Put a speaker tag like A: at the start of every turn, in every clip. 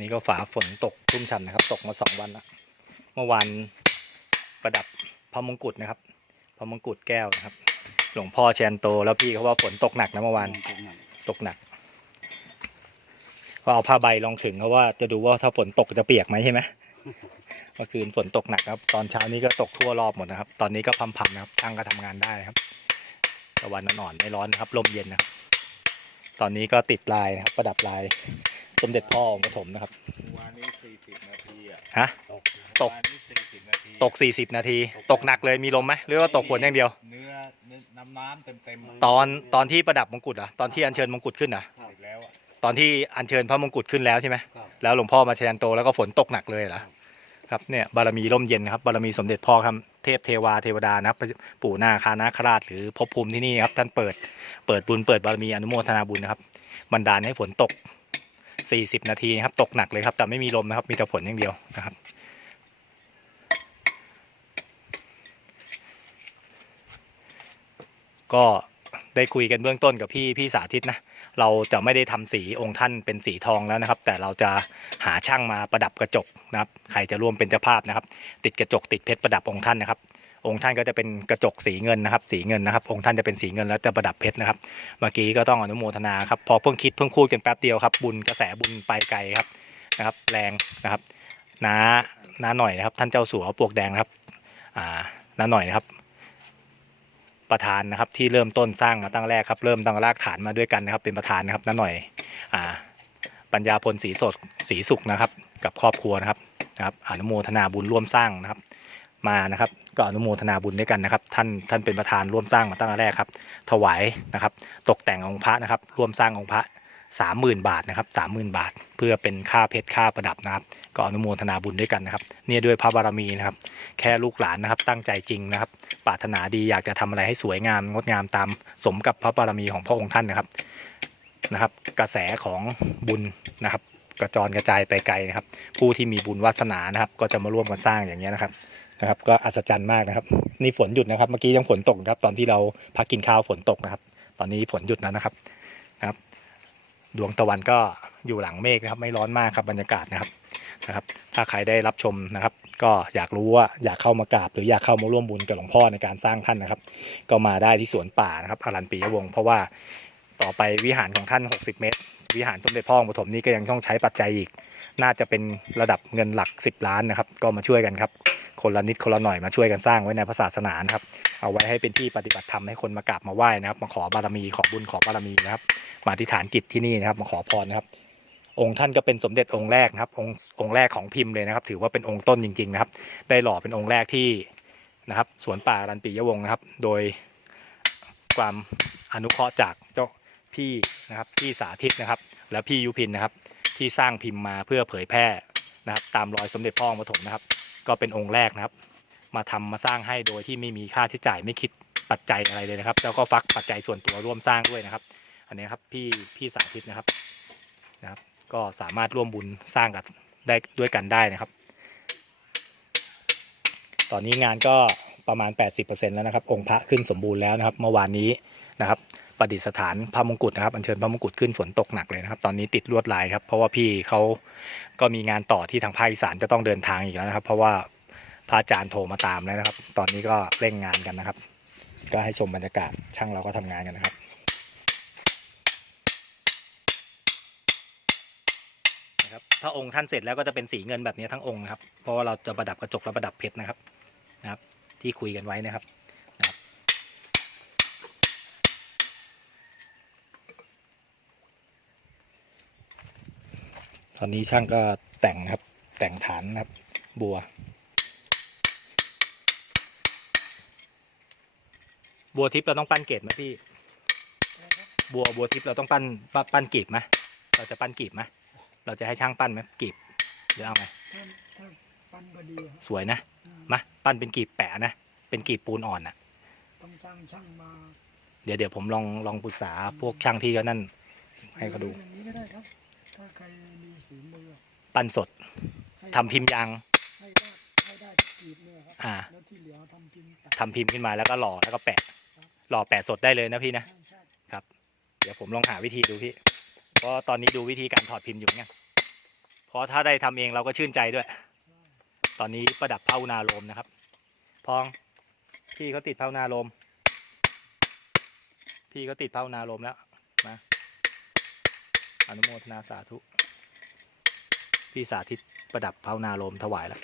A: นี่ก็ฝาฝนตกชุ่มฉ่ำนะครับ ตกมาสองวันแล้วเมื่อวานประดับพระมงกุฎนะครับพระมงกุฎแก้วนะครับ หลวงพ่อแชนโต แล้วพี่เขาว่าฝนตกหนักนะเมื่อวานตกหนักก็เอาผ้าใบรองถึงเขาว่าจะดูว่าถ้าฝนตกจะเปียกไหมใช่ไหมเมื่อคืนฝนตกหนักครับ ตอนเช้านี้ก็ตกทั่วรอบหมดนะครับ ตอนนี้ก็พัมๆนะครับช่างก็ทำงานได้นะครับตะวันอ่อนๆไม่ร้อนนะครับลมเย็นนะครับตอนนี้ก็ติดลายนะครับ ประดับลาย มเด็จพ่อองค์ปฐมนะครับ
B: วันนี้สี่สิบนาทีอะ
A: ฮะ ตก
B: วันนี้สี่สิบนาที
A: ตก 40 นาที ตกหนักเลยมีลมไหมหรือว่าตกฝนอย่างเดียว
B: เนื้อเนื้อน้ำน้ำเต็มเต็ม
A: ตอนตอนที่ประดับมงกุฎเหรอตอนที่อัญเชิญมงกุฎขึ้นเหรอ
B: อีกแล้วอะ
A: ตอนที่อัญเชิญพระมงกุฎขึ้นแล้วใช่ไหม
B: ครับ
A: แล้วหลวงพ่อมาแชนโตแล้วก็ฝนตกหนักเลยเหรอครับเนี่ยบารมีร่มเย็นนะครับบารมีสมเด็จพ่อครับเทพเทวาเทวดานะครับปู่นาคานาคราชหรือภพภูมิที่นี่ครับท่านเปิดเปิดบุญเปิดบารมีอนุโมทนาบุญนะครับบันดาลให้ฝนตก 40 นาทีนะครับ ตกหนักเลยครับ แต่ไม่มีลมนะครับ มีแต่ฝนอย่างเดียวนะครับ ก็ได้คุยกันเบื้องต้นกับพี่พี่สาธิตนะ เราจะไม่ได้ทำสีองค์ท่านเป็นสีทองแล้วนะครับ แต่เราจะหาช่างมาประดับกระจกนะครับ ใครจะร่วมเป็นเจ้าภาพนะครับ ติดกระจกติดเพชรประดับองค์ท่านนะครับ องค์ท่านก็จะเป็นกระจกสีเงินนะครับ สีเงินนะครับ องค์ท่านจะเป็นสีเงินแล้วจะประดับเพชรนะครับ เมื่อกี้ก็ต้องอนุโมทนาครับ พอเพิ่งคิดเพิ่งพูดกันแป๊บเดียวครับ บุญกระแสบุญไปไกลครับนะครับ แรงนะครับน้าน้าหน่อยนะครับ ท่านเจ้าสัวปวกแดงครับ อ่าน้าหน่อยนะครับ ประธานนะครับ ที่เริ่มต้นสร้างมาตั้งแรกครับ เริ่มตั้งรากฐานมาด้วยกันนะครับ เป็นประธานนะครับน้าหน่อย อ่า ปัญญาพลศรีสดศรีสุขนะครับ กับครอบครัวนะครับนะครับอนุโมทนาบุญร่วมสร้างนะครับ มานะครับ ก็อนุโมทนาบุญด้วยกันนะครับ ท่านท่านเป็นประธานร่วมสร้างมาตั้งแต่แรกครับ ถวายนะครับ ตกแต่งองค์พระนะครับ ร่วมสร้างองค์พระสามหมื่นบาทนะครับสามหมื่นบาท เพื่อเป็นค่าเพชรค่าประดับนะครับ ก็อนุโมทนาบุญด้วยกันนะครับ เนี่ยด้วยพระบารมีนะครับ แค่ลูกหลานนะครับ ตั้งใจจริงนะครับ ปรารถนาดีอยากจะทำอะไรให้สวยงามงดงามตามสมกับพระบารมีของพระองค์ท่านนะครับนะครับ กระแสของบุญนะครับ กระจรกระจายไปไกลนะครับ ผู้ที่มีบุญวาสนานะครับ ก็จะมาร่วมกันสร้างอย่างนี้นะครับ นะครับ ก็อัศจรรย์มากนะครับ นี่ฝนหยุดนะครับ เมื่อกี้ยังฝนตกครับ ตอนที่เราพักกินข้าวฝนตกนะครับ ตอนนี้ฝนหยุดแล้วนะครับนะครับ ดวงตะวันก็อยู่หลังเมฆนะครับ ไม่ร้อนมากครับบรรยากาศนะครับนะครับ ถ้าใครได้รับชมนะครับ ก็อยากรู้ว่าอยากเข้ามากราบ หรืออยากเข้ามาร่วมบุญกับหลวงพ่อในการสร้างท่านนะครับ ก็มาได้ที่สวนป่านะครับอารันปียวงเพราะว่าต่อไปวิหารของท่าน 60 เมตร วิหารสมเด็จพ่อองค์ปฐมนี้ก็ยังต้องใช้ปัจจัยอีก น่าจะเป็นระดับเงินหลัก 10 ล้านนะครับ ก็มาช่วยกันครับ คนละนิดคนละหน่อยมาช่วยกันสร้างไว้ในพระศาสนานะครับ เอาไว้ให้เป็นที่ปฏิบัติธรรมให้คนมากราบมาไหว้นะครับ มาขอบารมีขอบุญขอบารมีนะครับ มาอธิษฐานจิตที่นี่นะครับมาขอพรนะครับ องค์ท่านก็เป็นสมเด็จองค์แรกนะครับ องค์องค์แรกของพิมพ์เลยนะครับ ถือว่าเป็นองค์ต้นจริงๆนะครับ ได้หล่อเป็นองค์แรกที่นะครับสวนป่ารันปียวงนะครับ โดยความอนุเคราะห์จากเจ้าพี่นะครับพี่สาธิตนะครับ และพี่ยุพินนะครับ ที่สร้างพิมพ์มาเพื่อเผยแพร่นะครับ ตามรอยสมเด็จพ่อองค์ปฐมนะครับ ก็เป็นองค์แรกนะครับ มาทำมาสร้างให้โดยที่ไม่มีค่าใช้จ่ายไม่คิดปัจจัยอะไรเลยนะครับ แล้วก็ฟักปัจจัยส่วนตัวร่วมสร้างด้วยนะครับ อันนี้ครับพี่พี่สาธิตนะครับนะครับ ก็สามารถร่วมบุญสร้างกันได้ด้วยกันได้นะครับ ตอนนี้งานก็ประมาณ 80%แล้วนะครับ องค์พระขึ้นสมบูรณ์แล้วนะครับ เมื่อวานนี้นะครับ ประดิษฐานพระมงกุฎนะครับอัญเชิญพระมงกุฎขึ้นฝนตกหนักเลยนะครับ ตอนนี้ติดลวดลายครับ เพราะว่าพี่เขาก็มีงานต่อที่ทางภาคอีสานจะต้องเดินทางอีกแล้วนะครับ เพราะว่าพระอาจารย์โทรมาตามแล้วนะครับ ตอนนี้ก็เร่งงานกันนะครับ ก็ให้ชมบรรยากาศช่างเราก็ทำงานกันนะครับนะครับถ้าองค์ท่านเสร็จแล้วก็จะเป็นสีเงินแบบนี้ทั้งองค์นะครับ เพราะว่าเราจะประดับกระจกและประดับเพชรนะครับนะครับ ที่คุยกันไว้นะครับนะครับ ตอนนี้ช่างก็แต่งนะครับ แต่งฐานนะครับ บัว บัวทิพย์เราต้องปั้นเกตไหมพี่ บัวบัวทิพย์เราต้องปั้นปั้นปั้นกีบไหมเราจะปั้นกีบไหมเราจะให้ช่างปั้นไหมกีบหรือเอาไง
C: ถ้าถ้าปั้นก็ดีครับ
A: สวยนะ
C: อืม
A: มาปั้นเป็นกีบแปะนะเป็นกีบปูนอ่อนนะ
C: ต้องจ้างช่างมา
A: เดี๋ยวเดี๋ยวผมลองลองปรึกษาพวกช่างที่ก็นั่นให้เขาดู
C: อย่างนี้ก็ได้ครับ ถ้าใครมีฝีมือ
A: ปั้นสด
C: ให้
A: ทำพิมพ์ยาง
C: ให้ได้ให้ได้กีบเนี่ยครับ
A: อ่า
C: แล้วที่เหลือทำพิมพ์แปะ
A: ทำพิมพ์ขึ้นมาแล้วก็หล่อแล้วก็แปะ หล่อแปะสดได้เลยนะพี่นะ
C: ใช่ใช่
A: เดี๋ยวผมลองหาวิธีดูพี่ เพราะตอนนี้ดูวิธีการถอดพิมพ์อยู่เนี่ยพอราะถ้าได้ทำเองเราก็ชื่นใจด้วย
C: ใช่
A: ตอนนี้ประดับเผานาโลมนะครับ พอง พี่เขาติดเผานาโลมพี่เขาติดเผานาโลมแล้ว มา อนุโมทนาสาธุ พี่สาธิตประดับเผานาลมถวายแล้ว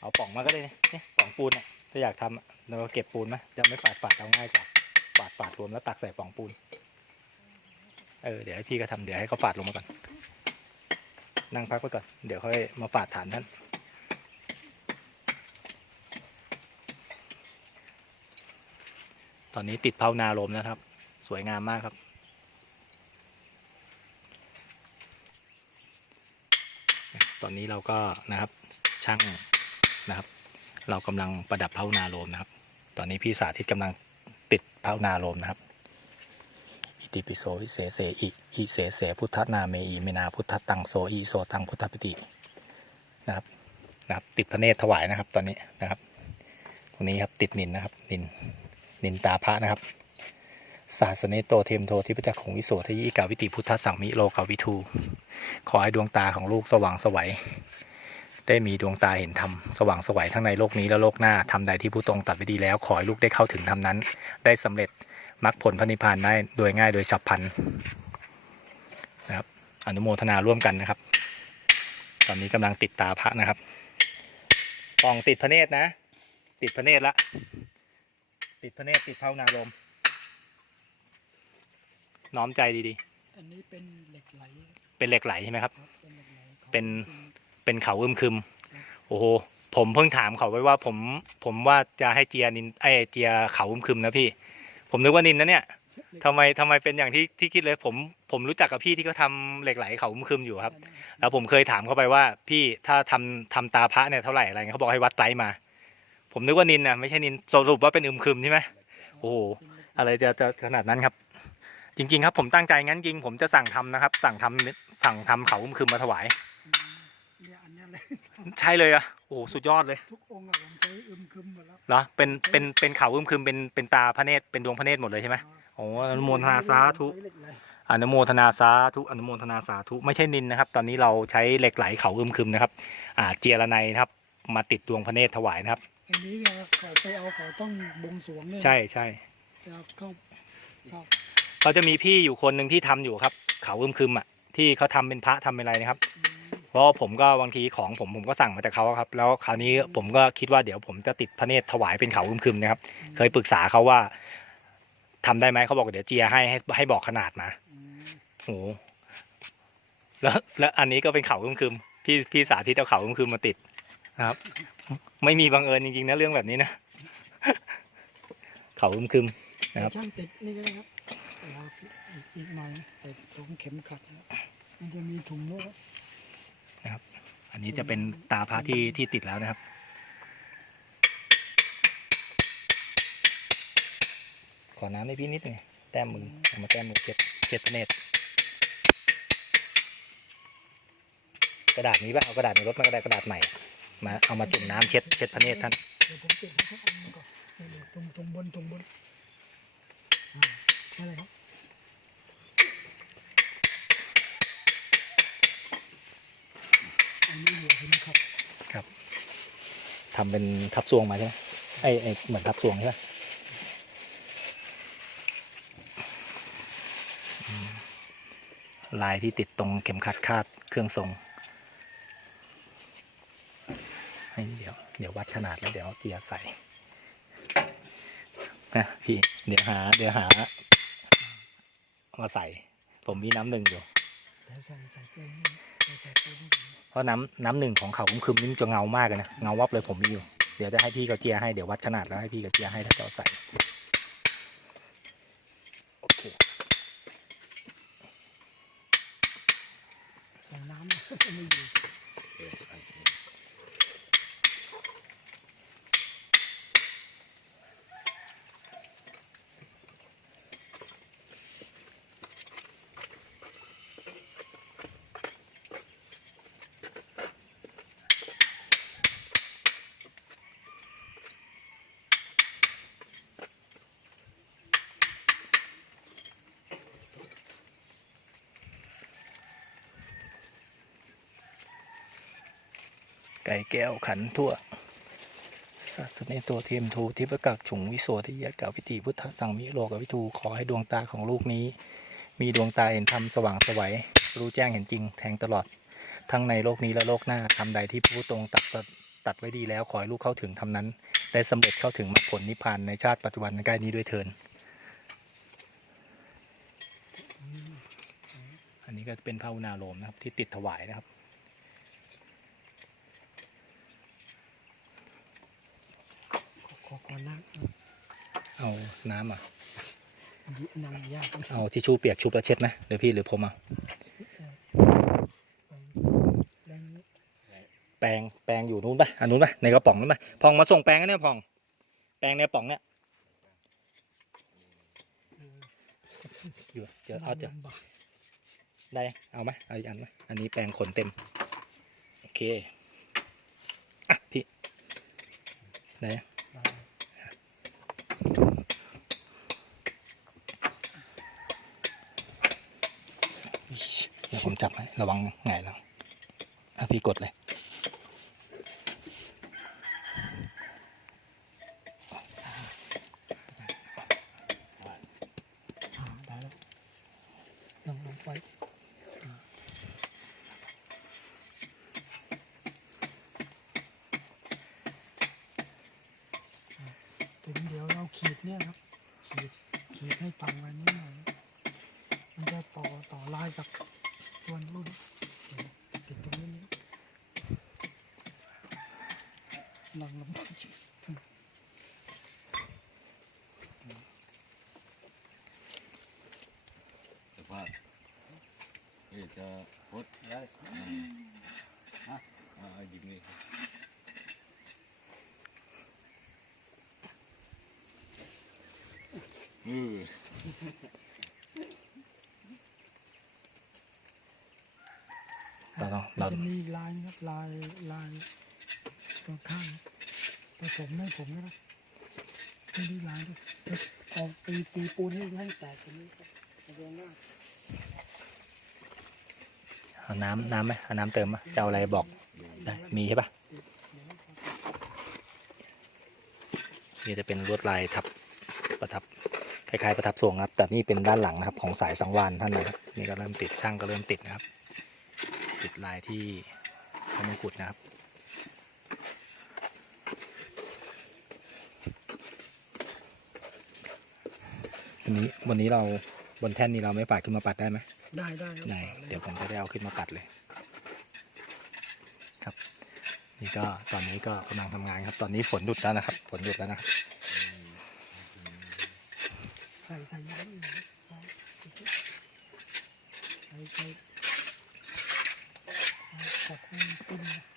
A: เอาป่องมาก็ได้เนี่ยป่องปูนอะถ้าอยากทำเราเก็บปูนไหมจะไม่ปาดปาดเอาง่ายกว่าปาดปาดรวมแล้วตักใส่ป่องปูน เออ เดี๋ยวให้พี่ก็ทำเดี๋ยวให้เขาปาดลงมาก่อน นั่งพักไว้ก่อน เดี๋ยวค่อยมาปาดฐานท่าน ตอนนี้ติดเผานาลมนะครับ สวยงามมากครับตอนนี้เราก็นะครับช่างนะครับ เรากำลังประดับเผานาโลมนะครับ ตอนนี้พี่สาธิตกำลังติดเผานาโลมนะครับ ติปิโสวิเศษเสอิอิเสเสพุทธนาเมอีเมนาพุทธตังโสอีโสตังพุทธปิตินะครับนะครับติดพระเนตรถวายนะครับตอนนี้นะครับ ตรงนี้ครับติดนินนะครับนินนินตาพระนะครับศาสเนโตเทมโททิพจักของวิโสทยิกาวิติพุทธสังมิโลกาวิทู ขอให้ดวงตาของลูกสว่างสวัย ได้มีดวงตาเห็นธรรมสว่างสวัยทั้งในโลกนี้และโลกหน้าทำใดที่ผู้ตรงตัดไว้ดีแล้ว ขอให้ลูกได้เข้าถึงธรรมนั้น ได้สำเร็จ มรรคผลพระนิพพานได้โดยง่ายโดยฉับพลันนะครับ อนุโมทนาร่วมกันนะครับ ตอนนี้กำลังติดตาพระนะครับปองติดพระเนตรนะ ติดพระเนตรละติดพระเนตรติดเท้านารมน้อมใจดี
C: อันนี้เป็นเหล็กไหล
A: ๆเป็นเหล็กไหลใช่ไหมครับ
C: ครับเป็นเหล็กไหลขา
A: เป็นเป็นเขาอึมครึม โอ้โห ผมเพิ่งถามเขาไว้ว่าผมผมว่าจะให้เจียนินไอยเจียเขาอึมครึมนะพี่ ผมนึกว่านินนะเนี่ยทำไมทำไมเป็นอย่างที่ที่คิดเลยผมผมรู้จักกับพี่ที่เขาทำเหล็กไหลเขาอึมครึมอยู่ครับ แล้วผมเคยถามเขาไปว่า พี่ถ้าทำทำตาพระเนี่ยเท่าไหร่อะไรเงี้ยเขาบอกให้วัดไตมา ผมนึกว่านินนะไม่ใช่นินสรุปว่าเป็นอึมครึมใช่ไหมโอ้โหอะไรจะจะขนาดนั้นครับ จริง ๆ ครับผมตั้งใจงั้นจริงผมจะสั่งทำนะครับ สั่งทำสั่งทำเขาอึมครึมมาถวาย
C: เนี่ยอันเนี้ยเลย
A: ใช่เลยอะโอ้โหสุดยอดเลย
C: ทุกองค์อะผมใช้อึมครึมหมดแล้ว
A: เหรอ เป็น เป็น เป็นเขาอึมครึม เป็น เป็นตาพระเนตร เป็นดวงพระเนตรหมดเลยใช่ไหมโอ้อนุโมทนาสาธุ
C: ใช้เหล็กไหล
A: อนุโมทนาสาธุอนุโมทนาสาธุไม่ใช่นินนะครับ ตอนนี้เราใช้เหล็กไหลเขาอึมครึมนะครับ อ่าเจียระไนนะครับ มาติดดวงพระเนตรถวายนะครับ
C: อันนี้เนี่ยเขาไปเอาเขาต้องบวงสรวงเนี่ย
A: ใช่ใช่
C: จะเข้าเข้า
A: เขาจะมีพี่อยู่คนหนึ่งที่ทำอยู่ครับ เขาอึมครึมอะที่เขาทำเป็นพระทำเป็นอะไรนะครับ
C: อืม
A: เพราะว่าผมก็บางทีของผมผมก็สั่งมาจากเขาครับ แล้วคราวนี้ผมก็คิดว่าเดี๋ยวผมจะติดพระเนตรถวายเป็นเขาอึมครึมนะครับ เคยปรึกษาเขาว่าทำได้ไหมเขาบอกเดี๋ยวเจียให้ให้ให้บอกขนาดมา
C: อืม
A: โอ้โหแล้วแล้วอันนี้ก็เป็นเขาอึมครึมพี่พี่สาธิตเอาเขาอึมครึมมาติดนะครับ ไม่มีบังเอิญจริงๆนะเรื่องแบบนี้นะเขาอึมครึมนะครับ
C: ช่างติดนี่ก็ได้ครับเวลาอีกหน่อยติดตรงเข็มขัดนะมันจะมีถุงด้วยครับ
A: อันนี้จะเป็นตาพระที่ที่ติดแล้วนะครับ ขอน้ำให้พี่นิดหนึ่งแต้มมือเอามาแต้มมือเช็ดเช็ดพเนตกระดาษนี้ป่ะเอากระดาษในรถมากระดาษกระดาษใหม่ มาเอามาจุ่มน้ำเช็ดเช็ดพระเนตรท่าน
C: เดี๋ยวผมติดให้สักอันก่อนตรงตรงบนตรงบนอ่าใช่เลยครับอันนี้หัวเห็นไหมครับ
A: ทำเป็นทับซวงมาใช่ไหมไอไอเหมือนทับซวงใช่ไหมลายที่ติดตรงเข็มขัดคาดเครื่องทรงให้เดี๋ยวเดี๋ยววัดขนาดแล้วเดี๋ยวเจียใส่นะพี่เดี๋ยวหา เดี๋ยวหามาใส่ ผมมีน้ำหนึ่งอยู่
C: ใส่ใส่
A: เพราะน้ำน้ำหนึ่งของเขาคึมๆนี่มันจะเงามากเลยนะ เงาวับเลยผมมีอยู่ เดี๋ยวจะให้พี่เขาเจียให้ เดี๋ยววัดขนาดแล้วให้พี่เขาเจียให้ถ้าจะเอาใส่ โอเค
C: ใส่น้ำไม่อยู่
A: อ ไก่แก้วขันทั่วสัสเนโตเทมทูทิพกักฉุงวิโสทิยะกาวิติพุทธสังมิโลกวิทูขอให้ดวงตาของลูกนี้ มีดวงตาเห็นธรรมสว่างสวัยรู้แจ้งเห็นจริงแทงตลอด ทั้งในโลกนี้และโลกหน้าทำใดที่พระพุทธองตัดตัดไว้ดีแล้วขอให้ลูกเข้าถึงทำนั้น ได้สำเร็จเข้าถึงมรรคผลนิพพานในชาติปัจจุบันใกล้นี้ด้วยเทินอันนี้ก็เป็นพระอุณาโลมนะครับที่ติดถวายนะครับ
C: ขอขอขอนั่ง
A: เอาน้ำอะ
C: ยินั่งยาก
A: เอาทิชชู่เปียกชุบแล้วเช็ดไหมหรือพี่หรือผมอะ
C: แรง
A: แปรงแปรงอยู่นู้นปะอันนู้นปะในกระป๋องนู้นปะพองมาส่งแปรงกันเนี่ยพอง แปรงในกระป๋องเนี่ยอยู่เจอเอาเจอ
C: ลำบาก
A: ได้เอาไหมเอาอีกอันไหมอันนี้แปรงขนเต็มโอเคอะพี่ได้ยัง
C: ได้
A: เดี๋ยว ผมจับให้ระวังไงหลังอะพี่กดเลย
C: อ่าได้แล้วลองลองไปอ่าอ่าทีนี้เดี๋ยวเราขีดเนี่ยครับ ขีดขีดให้ต่ำไว้นิดหน่อยมันจะต่อต่อลายกับ ตัวรุ่นเดี๋ยวติดตรงนี้นะลองลำบาก
B: แต่ว่า เอ๊ะจะพดได้ฮะอ่าหยิบนี่อือ
A: เราต้อง
C: มั
A: เรา
C: นจะมีอีกลายนะครับลายลายตรงข้างผสมให้ผมนะครับไม่ได้ลายด้วยแล้วเอาตีตีปูนให้ให้แตกตรงนี้ครับเรียงหน้า
A: เอาน้ำน้ำไหมเอาน้ำเติมไหมจะเอาอะไรบอกได้มีใช่ปะ
C: เดี๋ยวนะครับ
A: นี่จะเป็นลวดลายทับประทับคล้ายๆประทับทรวงครับ แต่นี่เป็นด้านหลังนะครับของสายสังวานท่านนะครับนี่ก็เริ่มติดช่างก็เริ่มติดนะครับ ติดลายที่พระมงกุฎนะครับ วันนี้วันนี้เราบนแท่นนี้เราไม่ปัดขึ้นมาปัดได้ไหม
C: ได้ได้ครับ
A: ได้เดี๋ยวผมจะได้เอาขึ้นมาปัดเลย ครับ นี่ก็ตอนนี้ก็กำลังทำงานครับ ตอนนี้ฝนหยุดแล้วนะครับฝนหยุดแล้วนะครับ
C: ใส่ใส่ยันใส่ใส่ใส่ ขอบคุณปิ้นนะ